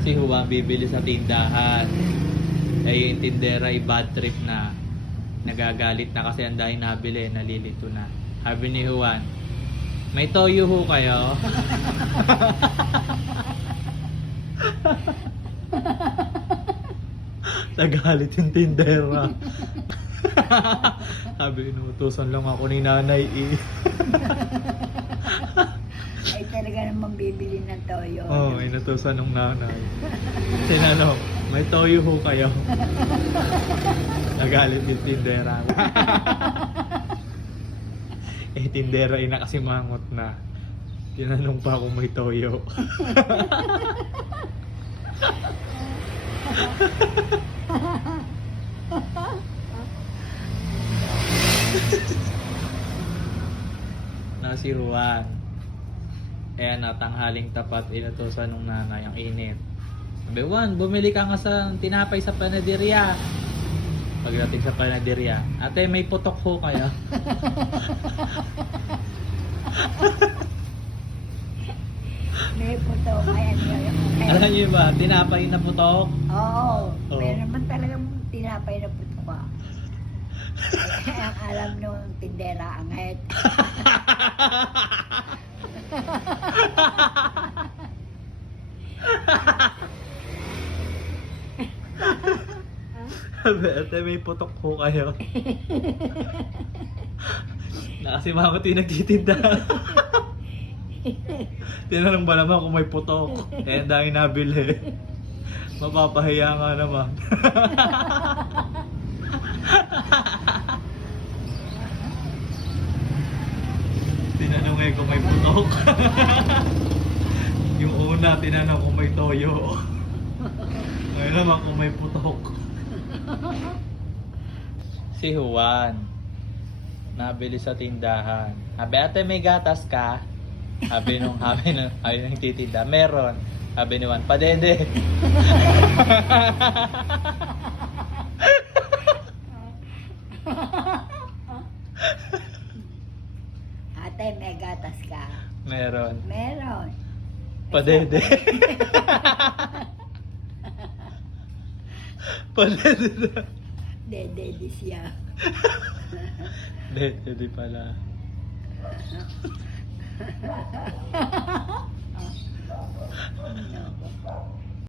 Si Juan bibili sa tindahan. Eh yung tindera ay bad trip na. Nagagalit na kasi ang dahil nabili, nalilito na. Sabi ni Juan, may toyo ho kayo? Nagalit yung tindera. Sabi, inuutosan lang ako ni nanay eh. Ay talaga namang bibili ng toyo. Oo, oh, inutusan ng nanay. Tinanong, may toyo ho kayo? Nagalit yung tindera. Eh, tindera ay nakasimangot na. Tinanong pa kung may toyo. Na si Juan. Eh, natanghaling tapat, inutusan ng nanay ang init. Sabi, Juan, bumili ka nga sa tinapay sa panaderia. Pagdating sa panaderia, ate, may putok ho kaya? May puto. Ayan yun. Alam niyo ba, tinapay na putok? Oo. Oo. Meron naman talagang tinapay na puto ka. Ay, ang alam nung tindera ang head. Sabi, ate, may putok ho kayo. Nakasimangot yung nagtitinda. Tinanong ba naman kung may putok? Eh, ang dahil nabili. Mapapahiya nga naman. Tinanong eh kung may putok. Yung una, tinanong kung may toyo. Ngayon naman kung may putok. Si Juan, nabili sa tindahan. Sabi, ate, may gatas ka? Sabi nung titinda, meron. Sabi ni Juan, padede. Ate, may gatas ka? Meron. Meron. Padede. Padede na. Dede siya. Dede pala.